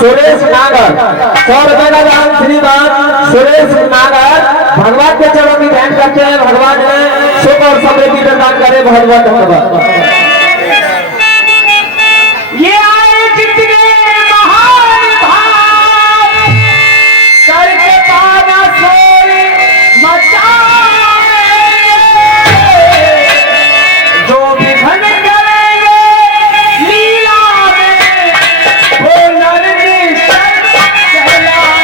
सुरेश नागर 100 रुपए का दान श्रीमान सुरेश नागर भगवान के चरणों की ध्यान करते हैं। भगवान ने सुख और समृद्धि प्रदान करे। भगवान धन्यवाद। ये आए जितने महान भाव करके पाना शोर मचाए, जो विघन करेंगे लीला में वो नर निश्चय कहलाए।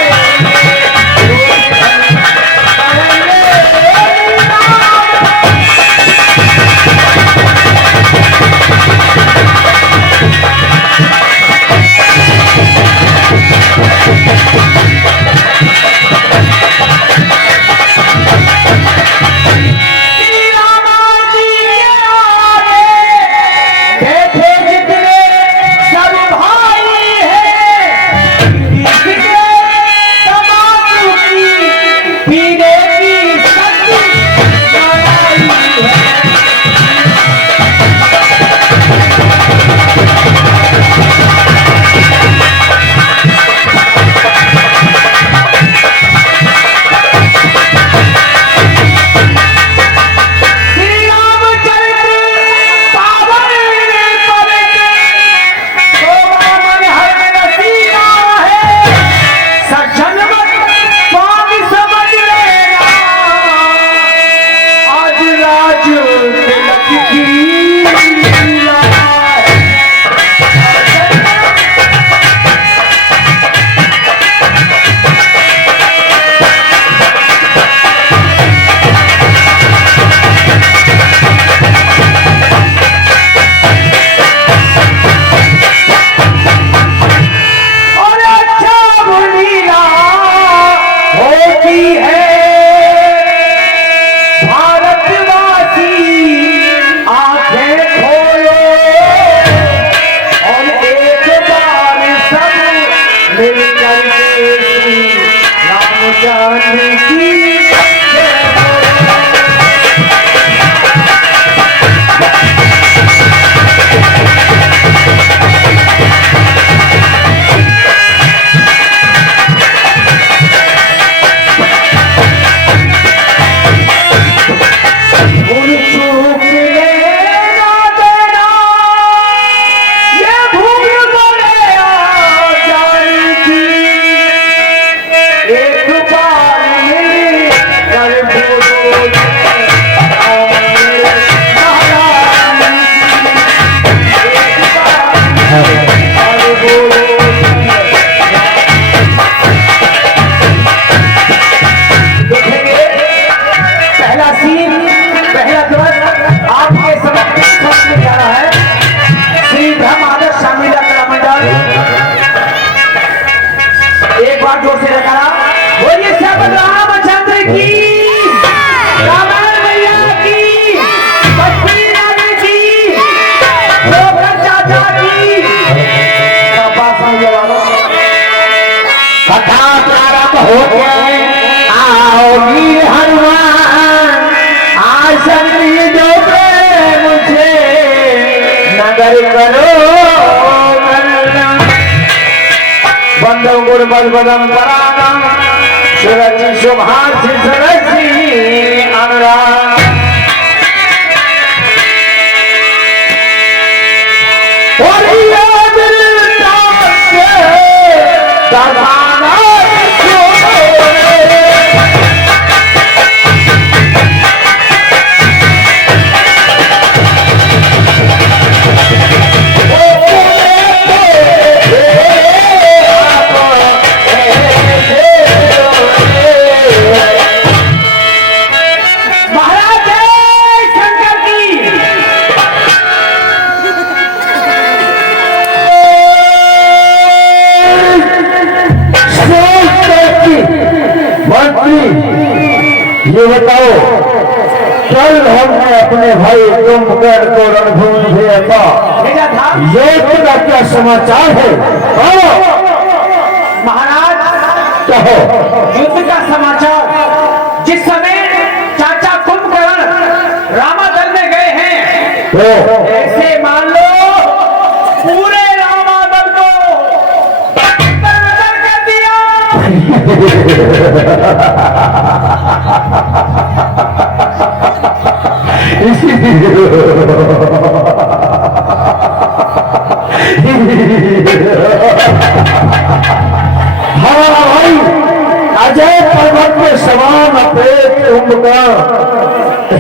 एक बार जोर से जयकारा बोलिए श्रीमद रामचंद्र की, रामायण मैया की, बद्री रानी की, शोभन चाचा की। कथा प्रारंभ हो गए, आओगी हनुमान आसनी जो मुझे नगर करो बंदो गुण बल बदम परागम सुरक्षि शुभार्थी सुरक्षि अनुराग। और ये दिल ताके दरबाना ये बताओ, कल हमने अपने भाई कुंभकर्ण को रणभूमि भेजा था, युद्ध का क्या समाचार है? महाराज कहो। युद्ध का समाचार, जिस समय चाचा कुंभकर्ण रामादल में गए हैं, ऐसे मान लो पूरे रामादल को नजर कर दिया। हमारा भाई अजय पर्वत के समान अपेट कुंभकर्ण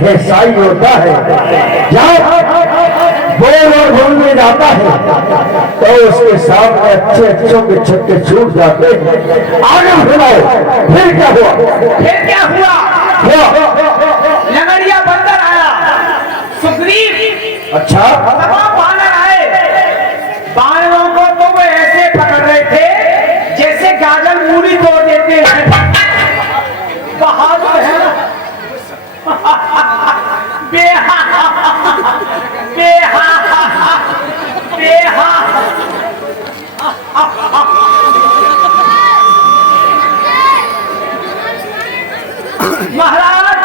ऐसा ही होता है। जब बोल और घूमने जाता है तो उसके सामने अच्छे अच्छों के छक्के छूट जाते हैं। आगे बढ़ाओ, फिर क्या हुआ? फिर क्या हुआ? लंगड़िया बंदर आया, सुग्रीव। अच्छा, तमाम बानर आए, बानरों को तो वे ऐसे पकड़ रहे थे जैसे गाजर मूली तोड़ देते हैं। बहादुर है ना। बेहा बेहा बेहा महाराज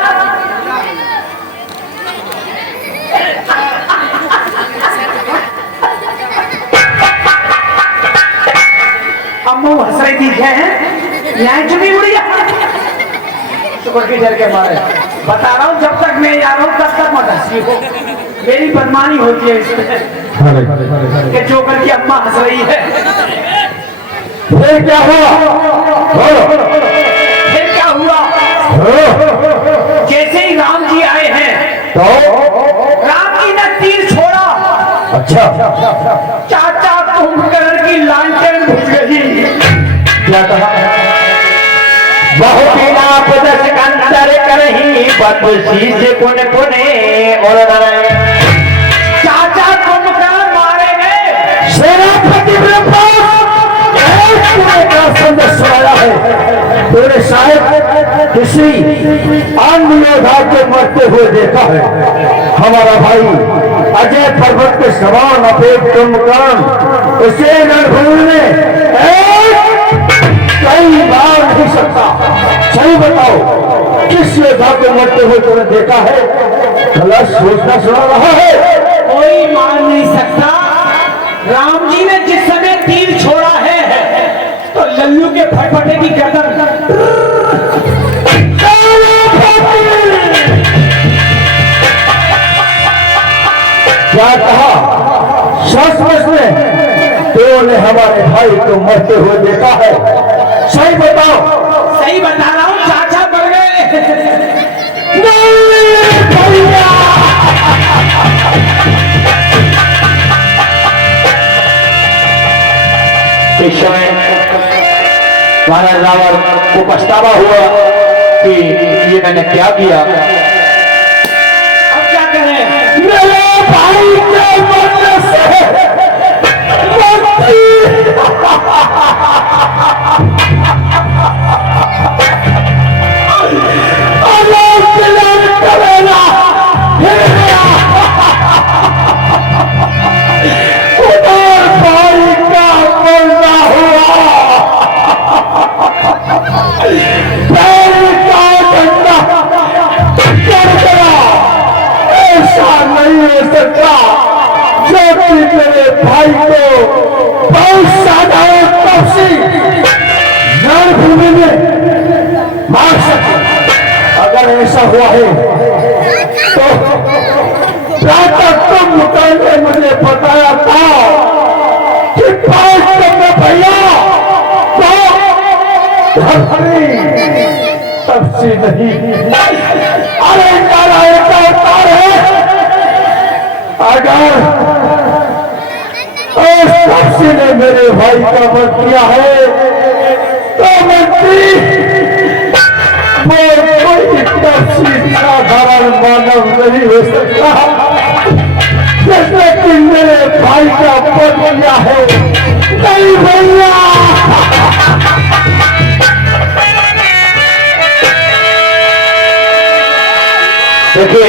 अम्मू हंस रही थी, क्या है यहाँ चुनी उड़ी शुक्र के डर के मारे बता रहा हूँ, जब तक मैं जा रहा हूँ तब तक मत हंसी हो। मेरी बदमानी होती है इसमें कि जो करके अम्मा हंस रही है। फिर क्या हुआ? फिर क्या हुआ? जैसे ही राम जी आए हैं तो राम जी ने तीर छोड़ा। अच्छा, चाचा कुंभकर्ण की लांटेन बुझ गई। क्या कहा? बहुत पदस कंदर करही बदसी से पुने पुने और चाचा कुंभकर्ण मारे गए। सेनापति का संदेश सुनाया है। तेरे शायद किसी अन्य योद्धा के मरते हुए देखा है। हमारा भाई अजय पर्वत के समान अपेट कुंभकर्ण उसे रणभूमि में कई बार नहीं सकता। सही बताओ, किस योद्धा को मरते हुए तुमने देखा है? गलत सोचना सुना रहा है। कोई मान नहीं सकता। राम जी ने जिस समय तीर छोड़ा है तो लल्लू के फटफटे की गर्दन। क्या कहा? सच में तुमने हमारे भाई को मरते हुए देखा है? सही बताओ। सही बता रहा हूँ, चाचा मर गए। इस समय महाराज रावण को पछतावा हुआ कि ये मैंने क्या किया। अब क्या करें? मेरे भाई के मरने से तपसी नहीं। अरे नारायण का अवतार है। अगर उस तपसी ने मेरे भाई का वध किया है तो मंत्री वो कोई तपसी साधारण मानव नहीं हो सकता जिसने कि मेरे भाई का वध किया है। नहीं भैया। देखिए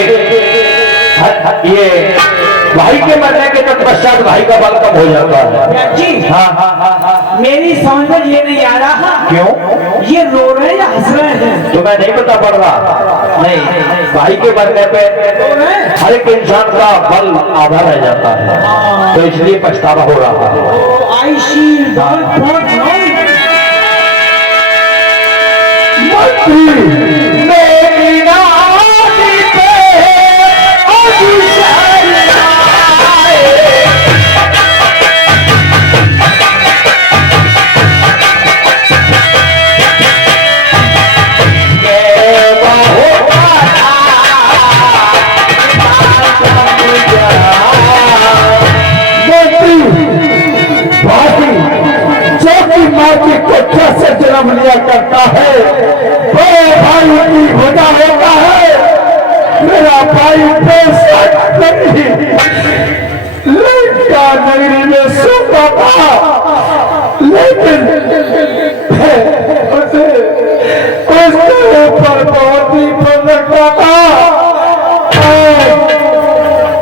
ये भाई के मरने के तत्पश्चात भाई का बल कम हो जाता है। जी हाँ, मेरी समझ में ये नहीं आ रहा क्यों? ये रो रहे हैं या हंस रहे हैं? तुम्हें नहीं पता पड़ रहा? नहीं, भाई के मरने पे हर एक इंसान का बल आधा रह जाता है, तो इसलिए पछतावा हो रहा है। आई सी जन्म लिया करता है वो भाई की वजह होता है। मेरा भाई बेशक नहीं लंका नगरी में सोता था, लेकिन उसके ऊपर बहुत ही पर लगता था।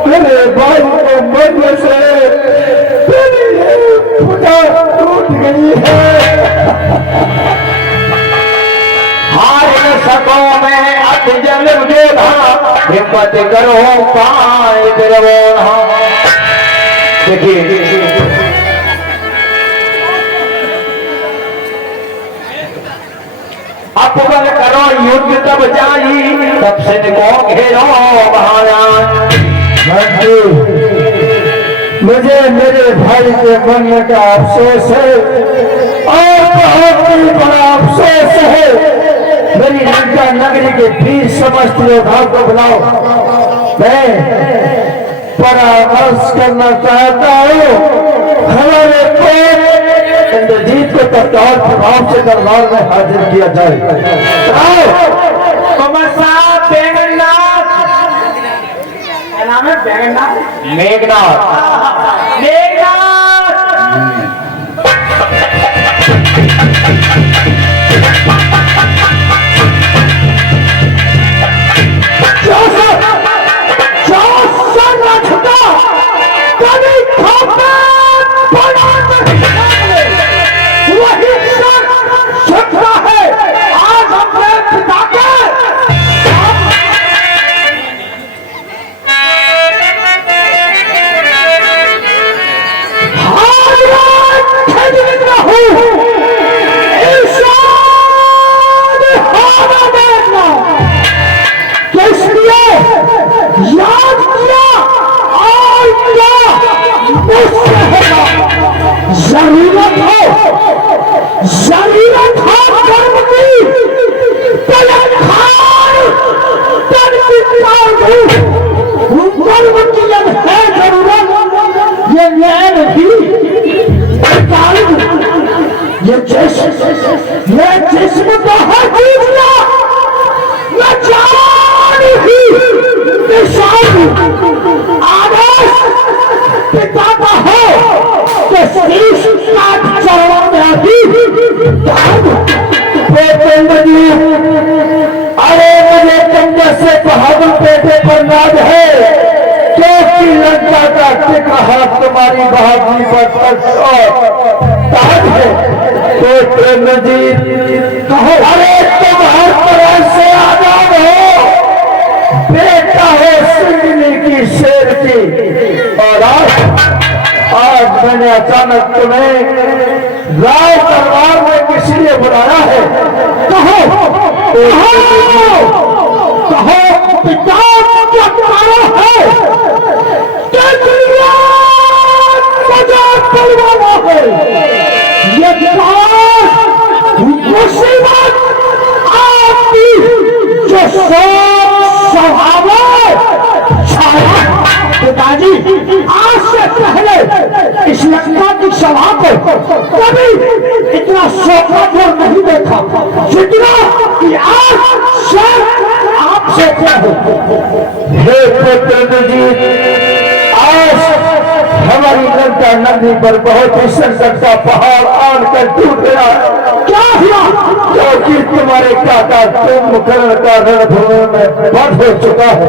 मेरे भाई को मरने से मेरी फुटा टूट गई है। सको में अजल जोधा हिम्मत करो पाए बिरवोना। देखिए अपबल करो युद्ध तब जाई तब से को घेरो महाराज। मुझे मेरे भाई के मरने का अफसोस है और बहुत ही बड़ा अफसोस है। मेरी लंका नगरी के 20 समस्त योद्धाओं को बुलाओ। मैं परामर्श करना चाहता हूँ। हमारे इंद्रजीत को तत्काल प्रभाव से दरबार में हाजिर किया जाए। क्या नाम है? बैगननाथ। मेघनाथ। जरूरत हो कर्म की कर्म की जब है जरूरत ये न्याय नहीं ये जिस्म का हर चीज मैं जान ही निशान आदेश पिता का हो तो शीश का चरण में अभी अरे मुझे तुम से बहादुर बेटे पर नाज है क्योंकि लंका का टिका हाथ तुम्हारी बहादुरी पर ताज है। तो प्रेमजीत कहो अरे तुम हर तरह से आजाद हो, बेटा हो सिंगनी की शेर की। और आज मैंने अचानक तुम्हें राव दरबार में किसी ने बुलाया है। कहो कहो पिता क्या कारण है? पड़वाना है ये मुसीबत आपकी जो स्वभाव छाया पिताजी आज से पहले इस लंका की सभा को कभी इतना शोकाकुल नहीं देखा जितना कि आज से आपसे क्या हो। हे पुत्र जी, आज हमारी लंका नदी पर बहुत ही संकट का पहाड़ आकर टूट गया। क्या हुआ? क्योंकि तुम्हारे काका कुंभकर्ण का रणभूमि में वध हो चुका है।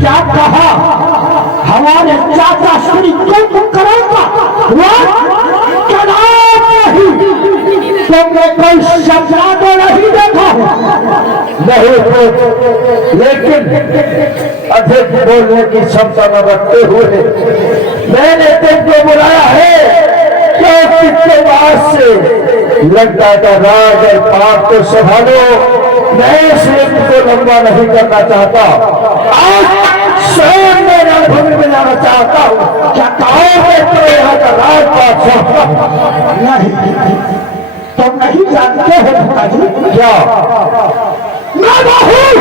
क्या कहा? हमारे चाचा श्री कुंभकर्ण का तुमने कोई शब्द नहीं देखा नहीं, लेकिन अधिक बोलने की क्षमता न रखते हुए मैंने तुमको बुलाया है क्योंकि तुम आज से लंका का राज और पाप को संभालो। मैं इस युद्ध को लंबा नहीं करना चाहता, आज स्वयं मैं रणभूमि में जाना चाहता हूँ। क्या कहोगे तो यहाँ का राजपाट नहीं? तुम नहीं जानते हो पिताजी क्या? मैं नहीं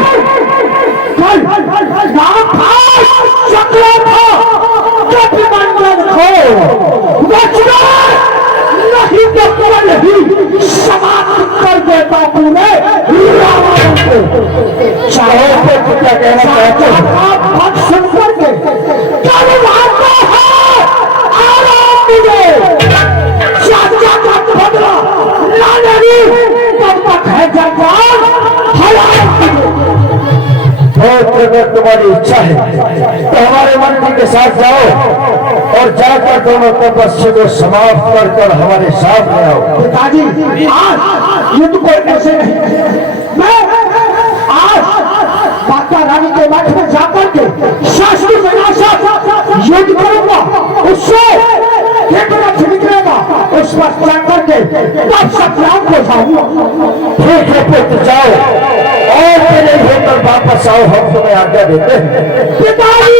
तो कल ही समाप्त कर देता तूने रावण को। चाहे तो क्या कहना चाहते हो? आप बात सुन करके क्या मानते हैं? आराम मुझे चाचा का बदला लाने तब तक है जंजाल अगर तुम्हारी इच्छा है तो हमारे मंत्री के साथ जाओ और जाकर दोनों तपस्या को समाप्त कर हमारे साथ में आओ। पिताजी आज युद्ध को ऐसे नहीं, मैं आज माता रानी के मठ में जाकर के शास्त्री विनाशक युद्ध करूंगा, उससे निकलेगा, उस पर जाकर के तब संग्राम को जाऊंगा। ठीक है पुत्र जाओ और तेरे होकर वापस आओ, हम तुम्हें आज्ञा देते हैं। पिताजी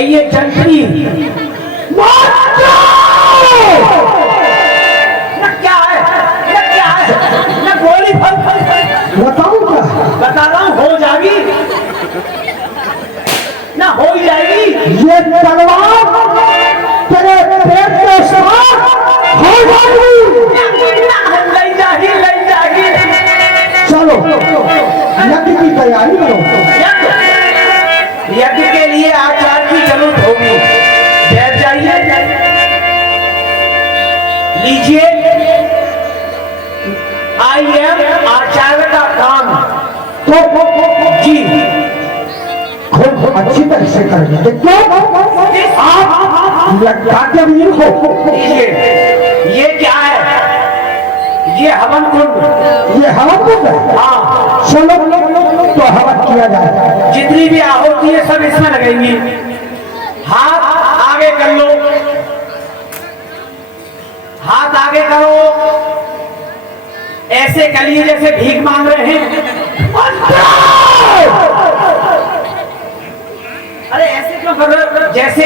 ये जंत्री क्या है? क्या है? न गोली बताऊं क्या? बता रहा हूँ, हो जाएगी ना, हो ही जाएगी। ये तलवार तेरे पेट के सवार हो जाएगी। ले जाएगी। चलो यज्ञ की तैयारी करो। यज्ञ के लिए आचार की जरूरत होगी। बैठ जाइए, लीजिए। आई एम आचार्य का काम तो जी खूब अच्छी तरह से कर लीजिए। क्यों? आप लंका के वीर हो। ये क्या है? ये हवन कुंड। ये हवन कुंड है? हाँ। चलो तो हवन किया जाए। जितनी भी आहुति है सब इसमें लगेंगी। हाथ आगे कर लो, हाथ आगे करो, ऐसे करिए जैसे भीख मांग रहे हैं। अरे ऐसे क्यों कर रहे हो? जैसे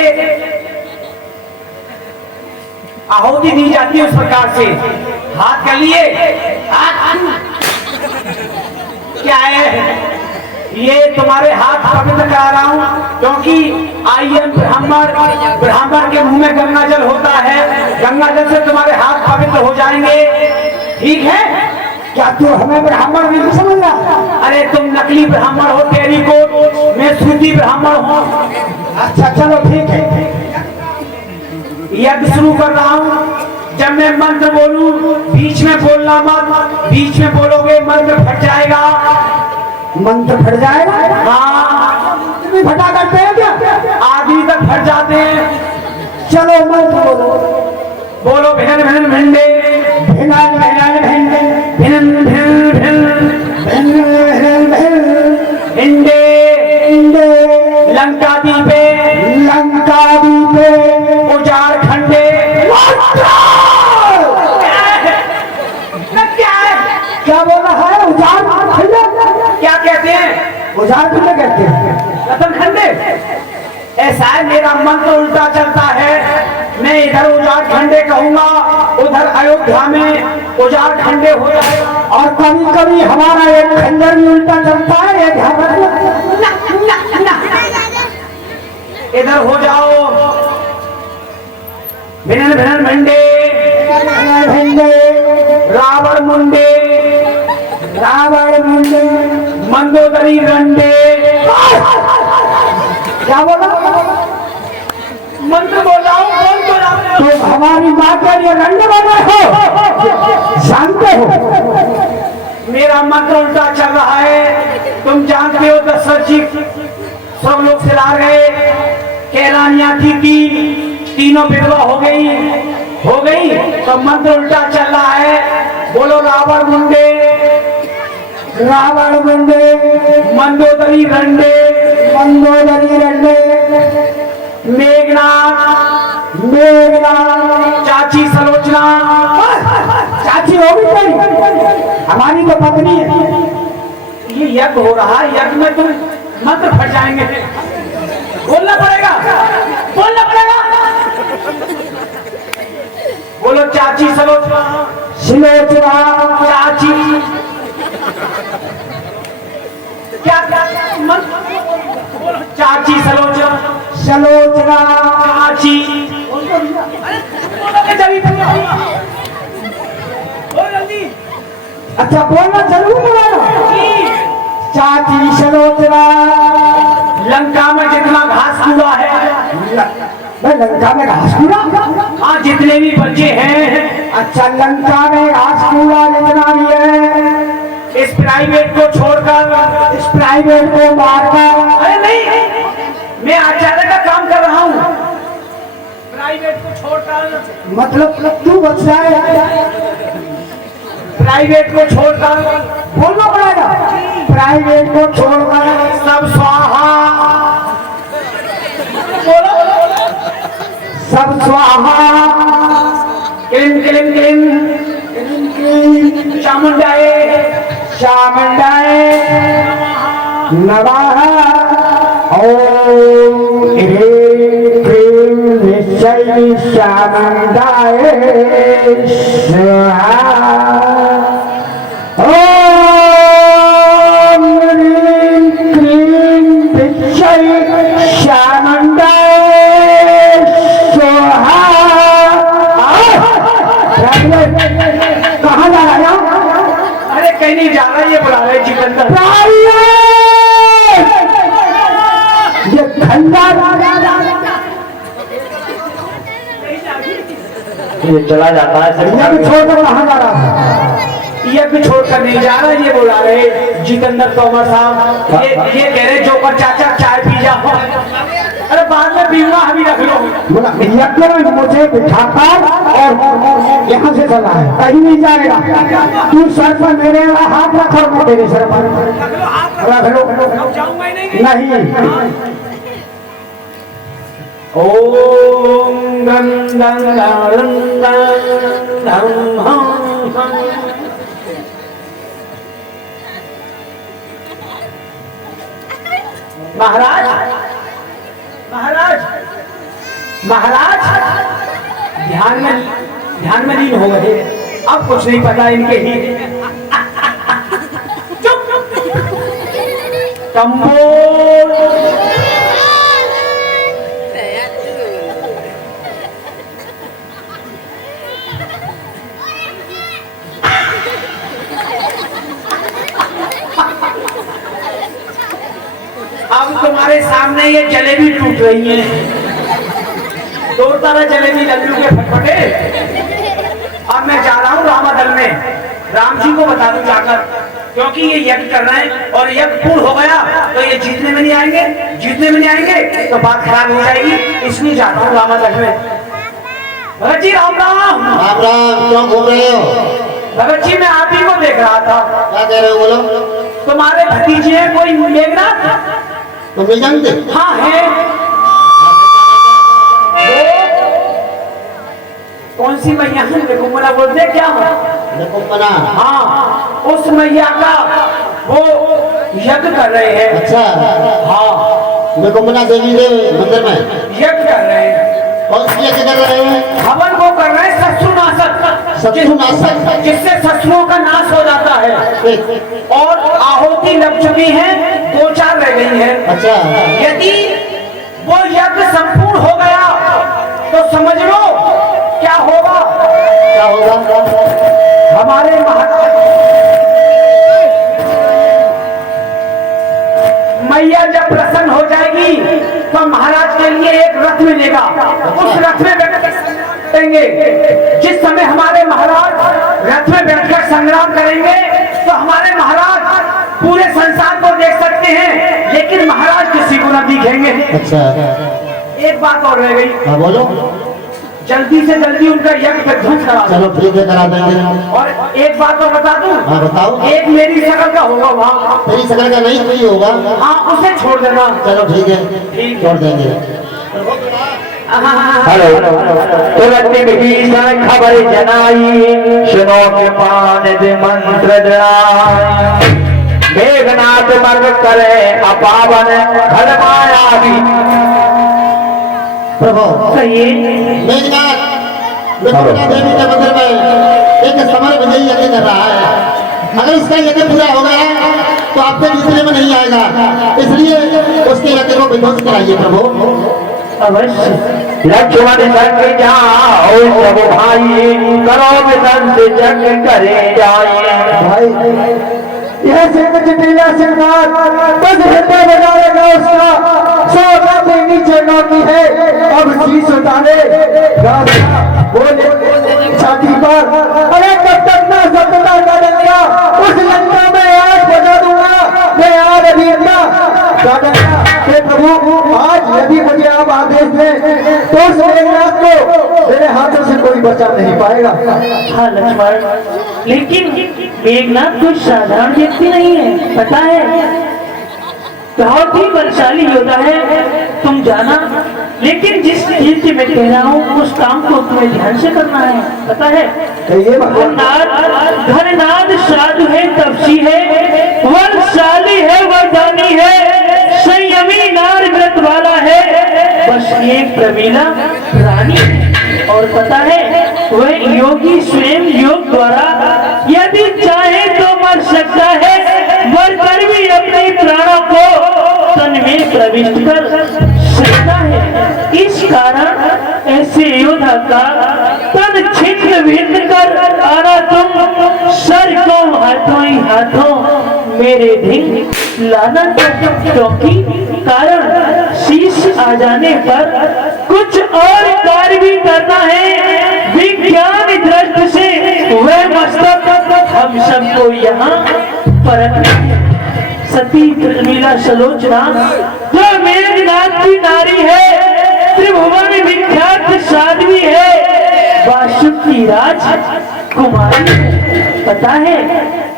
आहुति दी जाती है उस प्रकार से हाथ कर लिए। क्या है? ये तुम्हारे हाथ पवित्र करा रहा हूं क्योंकि आइएन ब्राह्मण के मुंह में गंगा जल होता है। गंगा जल से तुम्हारे हाथ पवित्र हो जाएंगे। ठीक है? क्या तू हमें ब्राह्मण नहीं समझ रहा? अरे तुम नकली ब्राह्मण हो, तेरी को मैं श्रुति ब्राह्मण हूँ। अच्छा चलो ठीक है, यज्ञ शुरू कर रहा हूँ। जब मैं मंत्र बोलूं बीच में बोलना मत, बीच में बोलोगे मंत्र फट जाएगा। मंत्र फट जाएगा? हाँ, भी फटा करते हैं क्या? आदमी तक फट जाते हैं। चलो मंत्र बोलो। बोलो भिन्न भिन्न भिंडे, भिन्न भिन्न भिंडे, भिन्न भिन्न भिन्न भिन्न भिन्न भिंडे भिंडे, लंका दीपे लंका दीपे उजाड़ खंडे। क्या बोल रहा है? उजाड़ खंडे क्या कहते हैं? उजाड़ खंडे कहते हैं। रतन खंडे। ऐसा है, मेरा मंत्र उल्टा चलता है। मैं इधर उजाड़ खंडे कहूंगा, उधर अयोध्या में उजाड़ खंडे हो जाएगा। और कभी कभी हमारा एक खंजर भी उल्टा चलता है। ये ध्यान रखना। इधर हो जाओ भिन्न भिन्न भिंडे, भिंडे रावण मुंडे, रावण मुंडे, मंदोदरी रंडे। क्या बोला? मंत्र बोल रहा हूँ, बोल तो रहा हूँ। तुम हमारी माँ के लिए रंडे बने हो, जानते हो? मेरा मंत्र उल्टा चल रहा है। तुम जानते हो दशरथ जी सब लोग सिला गए, कैलानियां थी, तीनों विधवा हो गई, तो मंत्र उल्टा चल रहा है। बोलो रावण मुंडे, रावण मुंडे, मंदोदरी रंडे, मंदोदरी रंडे, मेघनाथ, मेघनाथ, चाची सलोचना। चाची होगी तेरी, हमारी तो पत्नी है। ये यज्ञ हो रहा है, यज्ञ में तुम मंत्र फट जाएंगे। बोलना पड़ेगा, बोलना पड़ेगा। बोलो चाची सलोचना, सिलोचना, चाची। क्या मंत्र? बोलो चाची सलोचना, सलोचना, चाची। बोलोगे जल्दी, बोलो जल्दी। अच्छा बोलना जरूर बोला। चाची सलोचना। लंका में जितना घास कूड़ा है, मैं लंका में घास कूड़ा? हाँ जितने भी बच्चे हैं, अच्छा लंका में घास कूड़ा जितना भी है, इस प्राइवेट को छोड़कर, इस प्राइवेट को मारकर। अरे नहीं, मैं आचार्य का काम कर रहा हूँ। प्राइवेट को छोड़कर, मतलब तू बच जाए। प्राइवेट को छोड़कर बोलना पड़ेगा। प्राइवेट को छोड़कर सब स्वाहा। बोलो सब स्वाहा। क्लीन क्लीन क्लीन चामुंडाए, चामुंडाए नमः। ओम ह्रीं क्लीं निश्चय चामुंडाए स्वाहा। ओम ह्रीं क्लीं निश्चय चामुंडाए स्वाहा। कहाँ जा रहा है? अरे कहीं नहीं जा रहा, ये बुला रहे जिकंदर। ये खंडा ये चला जाता है यज्ञ छोड़कर कहाँ जा रहा है? यज्ञ छोड़कर नहीं जा रहा, ये बुला रहे जितेंद्र तोमर साहब। ये कह रहे जोकर चाचा चाय पी जाओ। अरे बाद में पीऊंगा, अभी रख लो। बोला यज्ञ में मुझे बिठाकर और यहाँ से चला है, कहीं नहीं जाएगा। तू सर पर मेरे हाथ रख और मैं तेरे सर पर रख लो। जाऊंगा ही नहीं। नहीं। ओम गं गं गं गं महाराज, महाराज, महाराज ध्यान में लीन हो गए। अब कुछ नहीं पता इनके ही। चुप कंबोज। अब तुम्हारे सामने ये जलेबी टूट रही है। दो तरह जलेबी लड्डू के फटफटे। अब मैं जा रहा हूँ रामादल में, राम जी को बता दूं जाकर, क्योंकि ये यज्ञ कर रहे हैं और यज्ञ पूर्ण हो गया तो ये जीतने में नहीं आएंगे, जीतने में नहीं आएंगे तो बात खराब हो जाएगी, इसलिए जाता हूँ रामादल में। भगत जी राम राम। राम राम, क्यों घूम रहे हो? भगत जी मैं आप ही को देख रहा था। क्या कह रहे हो बोलो? तुम्हारे भतीजे हैं कोई मेघनाथ? तुम नहीं जानते? हाँ है। कौन सी मैया है? निकुम्बला बोलते क्या? निकुम्बला। हाँ, उस मैया का वो यज्ञ कर रहे हैं। अच्छा। हाँ, निकुम्बला देवी के मंदिर में यज्ञ कर रहे हैं। कौन सी यज्ञ कर रहे हैं? हवन को कर रहे हैं शत्रुनाशक, शत्रुनाशक, जिससे शत्रुओं का नाश हो जाता है। और आहुति लग चुकी है, 2-4 रह गई है। अच्छा। यदि वो यज्ञ संपूर्ण हो गया तो समझ लो क्या होगा? क्या होगा? हमारे मैया जब प्रसन्न हो जाएगी तो महाराज के लिए एक रथ मिलेगा, उस रथ में बैठेंगे। जिस समय हमारे महाराज रथ में बैठकर संग्राम करेंगे तो हमारे महाराज पूरे संसार को देख सकते हैं, लेकिन महाराज किसी को न दिखेंगे। अच्छा। एक बात और रह गई। हाँ बोलो। जल्दी से जल्दी उनका यज्ञ ध्वंस करा दो। चलो ठीक है, करा देंगे। और एक बात और बता दूं। हाँ बताओ। एक मेरी शकल का होगा वहाँ। तेरी शकल का नहीं कोई होगा। हाँ, उसे छोड़ देना। चलो ठीक है, छोड़ देंगे। हेलो, तुरंत विभीषण खबर जनाई, सुनो कृपान मंत्र जनाई। मेघनाथ मर्ग करे अपावन, घर माया भी प्रभु कहिए। मेघनाथ निकुम्बला देवी के मंदिर में एक समर विजयी यज्ञ कर रहा है। अगर उसका यज्ञ पूरा हो गया तो आपके जीतने में नहीं आएगा, इसलिए उसके यज्ञ को विध्वंस कराइए प्रभु। अवश्य। लक्ष्मण संग जाओ सब भाई, करो विध्वंस जग करे जाए। भाई यह सिंह जटिला सिंगार बस घंटे बजाएगा उसका, 100 के नीचे नौकी है। अब शीश उतारे बोले छाती पर, अरे कब तक ना सपना का डंडा उस लंका में आज बजा दूंगा मैं। आज अभी हे प्रभु, आज यदि मुझे आप आदेश दें तो उस मेघनाथ को मेरे हाथों से कोई बचा नहीं पाएगा। हाँ लक्ष्मण, लेकिन मेघनाथ कोई साधारण व्यक्ति नहीं है, पता है? बहुत ही बलशाली योद्धा है, तुम जाना। लेकिन जिस चीज मैं कह रहा हूँ उस काम को तुम्हें ध्यान से करना है, पता है? घरनाद साधु है, तपसी है, वरशाली है, वरदानी है, संयमी नार व्रत वाला है, बस एक प्रवीणा रानी। और पता है वह योगी स्वयं योग द्वारा यदि चाहे तो मर सकता है, मर कर भी अपने प्राणों को तन में प्रविष्ट कर सकता है। इस कारण ऐसे योद्धा का तन छिन्न भिन्न कर आना तुम सर को हाथों ही हाथों मेरे ढिंग लाना, क्योंकि कारण शीश आ जाने पर कुछ और कार्य भी करना है। विज्ञान दृष्टि से वह मस्तक हम सबको यहाँ परखना है। सती नीला सलोचना जो मेघनाथ की नारी है, त्रिभुवन विख्यात साध्वी है, वासुकी राज कुमारी है। पता है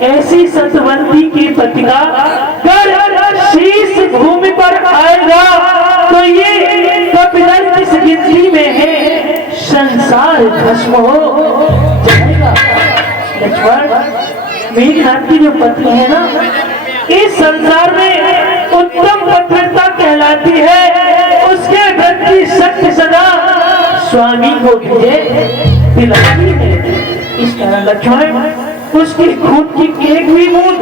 ऐसी सतवंती की पतिका कर शीश भूमि पर आएगा तो ये कपिल किस गिनती में है, संसार भस्म हो जाएगा। लक्ष्मण, मेघनाथ की जो पत्नी है ना, इस संसार में उत्तम पवित्रता कहलाती है। उसके व्रत की शक्ति सदा स्वामी को विजय दिलाती है। इस कारण लक्ष्मण, उसकी खून की एक भी बूंद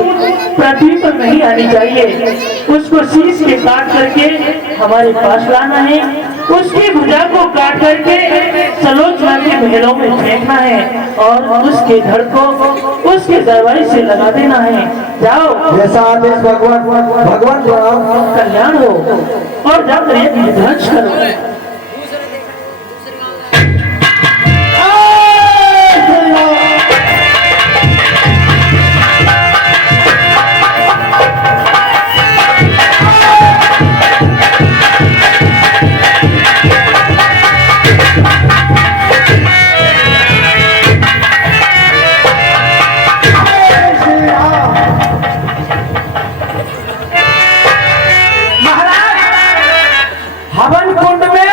पृथ्वी पर नहीं आनी चाहिए। उसको शीश के काट करके हमारे पास लाना है, उसकी भुजा को काट करके सलोचना के महलों में फेंकना है और उसके धड़ को उसके दरवाजे से लगा देना है। जाओ, जैसा आदेश भगवान भगवान द्वारा कल्याण हो और जाकर ये ध्वंस करो। हवन कुंड में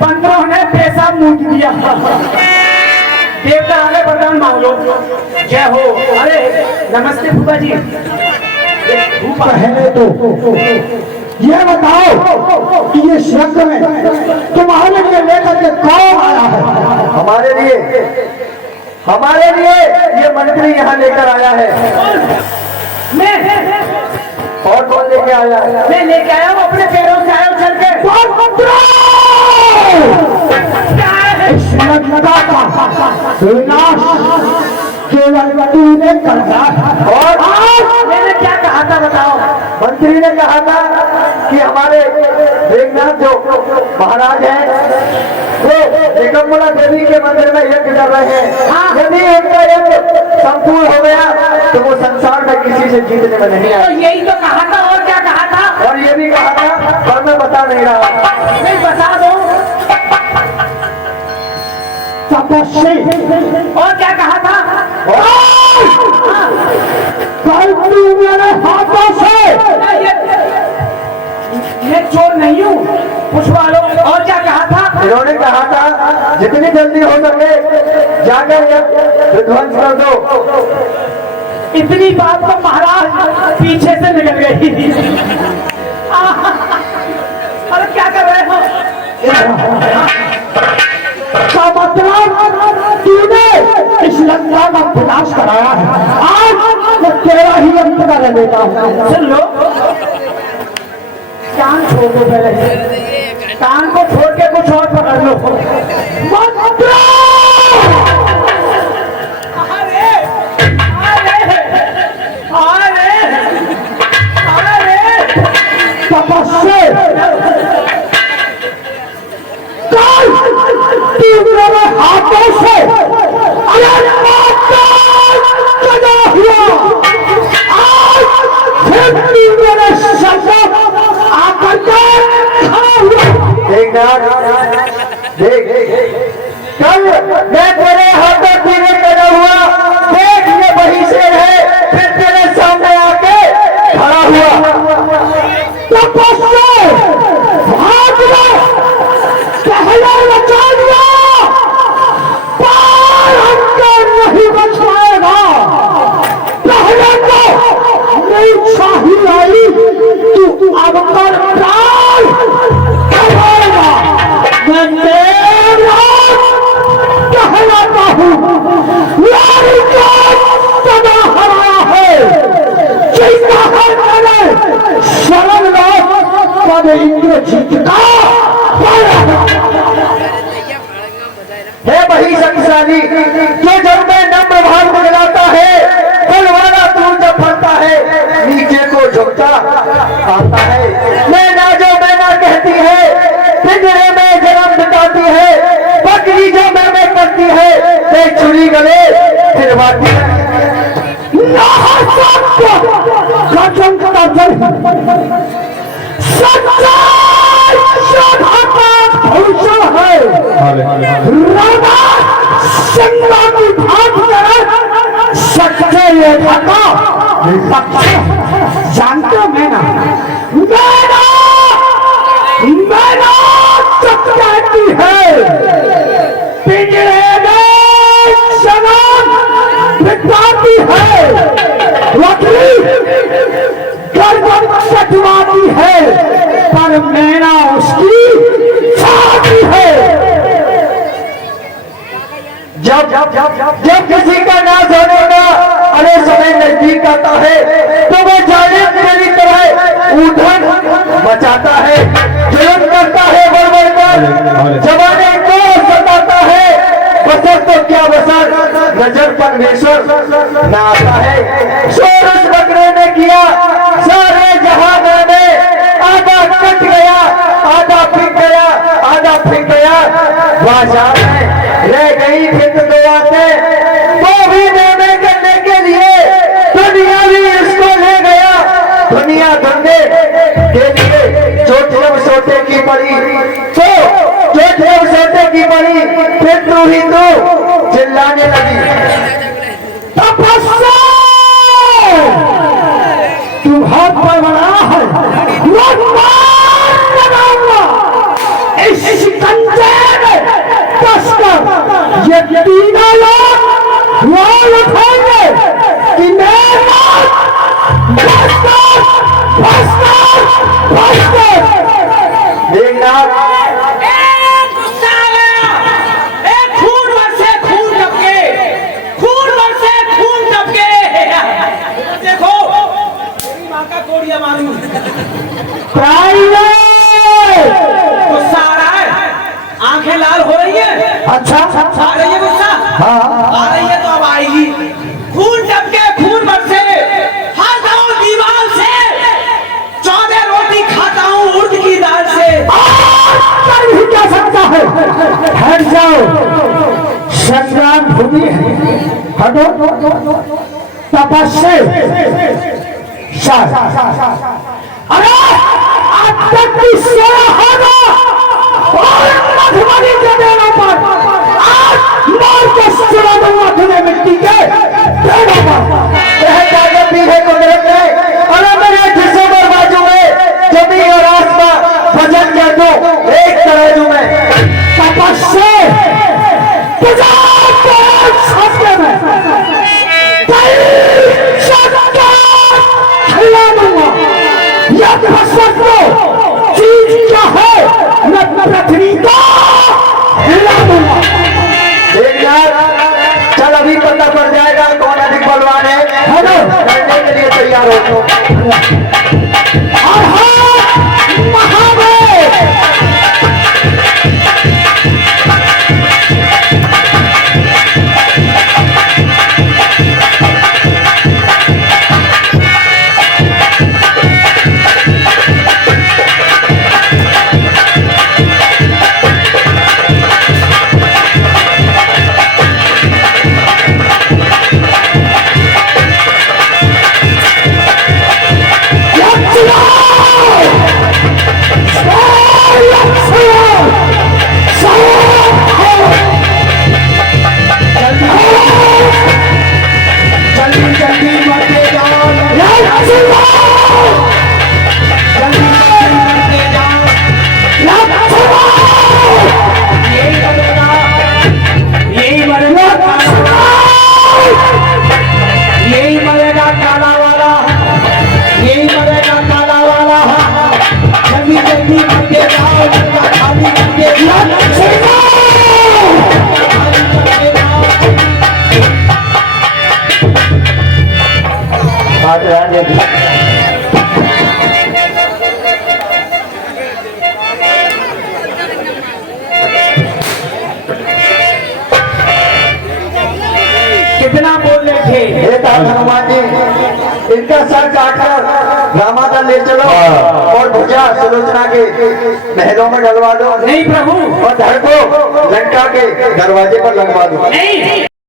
बंदरों ने पैसा मूट दिया। देवता आगे वरदान मांग लो। जय हो। अरे नमस्ते फूफा जी। पहले तो ये बताओ कि ये शब्द में तुम्हारे लिए लेकर के कौन आया है? हमारे लिए ये मंत्री यहाँ लेकर आया है। मैं और कौन लेके आया है? मैं लेके आया हूँ, अपने पैरों से आया हूँ चल के। इस लंका का विनाश केवल तूने करना है। और मैंने क्या कहा था बताओ? मंत्री ने कहा था कि हमारे मेघनाथ जो महाराज हैं वो निकम्बला देवी के मंदिर में यज्ञ कर रहे हैं। हाँ। यदि उनका यज्ञ संपूर्ण हो गया तो वो संसार में किसी से जीतने में नहीं तो आए। यही तो कहा था, और क्या कहा था? और ये भी कहा था, पर मैं बता नहीं रहा। नहीं बता दो। तपस्वी। और क्या कहा था? कल तू मेरे हाथों से। मैं चोर नहीं हूँ, पूछवा लो। और क्या कहा था? इन्होंने कहा था जितनी जल्दी हो सके जाकर ये विध्वंस कर दो। इतनी बात तो महाराज पीछे से निकल गई। अरे क्या कर रहे हो? का मतलब तूने इस लंका का विनाश कराया है। आज मैं तेरा ही अंत कर देता हूँ। सुन लो, कान छोड़ दो पहले। कान को छोड़ के कुछ और पकड़ लो। मंत्र! अरे अरे अरे अरे तपस्या कल तू मेरे हाथों से अरे कदा हुआ। आज फिर तू मेरे शब्द आकर के खड़ा हुआ। देख कल मैं तेरे हाथों पीने कदा हुआ। देख ये वही शेर है, फिर तेरे सामने आके खड़ा हुआ। तपस्या भाग लो, पहले बचा दिया, पार हमको नहीं बच पाएगा। पहले तो नहीं चाहिए आई, तू अब कर प्राण करेगा। मैं तेरा कहलाता हूँ, मेरी जान सदा हराया है। जीता है मैंने शरण लो पद इंद्रजीत का। है वही शक्तिशाली जो जब में नम्र भाव दिखलाता है, बलवाना तू जब फलता है नीचे को झुकता आता है। मैना जो मैना कहती है, पिंजरे में जन्म बिताती है, बकरी जो मैं करती है, ते चुरी गले फिरवाती है। गजन का सच्चाई भूषण है। राधा सिंगला की भाग करे सच्चे ये ढका जानते हो। मैना मैना चुप कहती है, पिंजरे में जन्म बिताती है, बकरी गर्दन कटवाती है, पर मैना उसकी छाती है। जब किसी का नाश होने का अरे समय नजदीक आता है तो वो जाने मेरी तरह ऊधन मचाता है, जुल्म करता है बढ़ कर, जमाने को सताता है। बसर तो क्या बसर, नजर परमेश्वर न आता है। शोर उस बकरे ने किया सारे जहां में, आधा कट गया, आधा फिक गया, आधा फिक गया। बाजार में रह गई फिर दो आते, वो भी मेले करने के लिए दुनिया भी इसको ले गया। दुनिया धंधे के लिए चोट जब सोटे की पड़ी, तो चोट जब सोटे की पड़ी, फिर तू ही तू चिल्लाने लगी। तपस्या तू हाथ पर बना है, वो मार लगाऊंगा। जनाब गुस्सा आ गया। खून बरसे, खून टपके, खून बरसे, खून टपके। देखो मेरी माँ का कोड़िया मारू। गुस्सा आ रहा है, आंखें लाल हो रही है। अच्छा आ रही है गुस्सा? हाँ आ रही है तो अब आएगी। खून टपके, खून बरसे, हाथ आओ दीवार से, 14 रोटी खाता हूँ उर्द की दाल से। कर भी क्या सकता है। हट जाओ, संग्राम भूमि है। हटो, तपस्या। अरे अब तक की सोया होगा और मधुबनी के डेरों पर आज मार के सुना दूंगा तुम्हें मिट्टी के डेरों पर। यह ताकत भी है कुदरत में। अरे मेरे जिस्म और बाजू में जमीन और आसमान वजन कर दो एक तराजू में। तपस्या सामने में खिला दूंगा। यह चीज क्या है मैं पृथ्वी को हिला दूंगा। चल अभी पता पड़ जाएगा कौन अधिक बलवान है। हेलो लड़ने के लिए तैयार हो। और हाँ महादेव कितना बोल रहे थे? हनुमान जी इनका सर काटकर रामा का ले चलो और भुजा सुलोचना के महलों में डलवा दो। नहीं प्रभु। और धड़ को लंका के दरवाजे पर लगवा दो। नहीं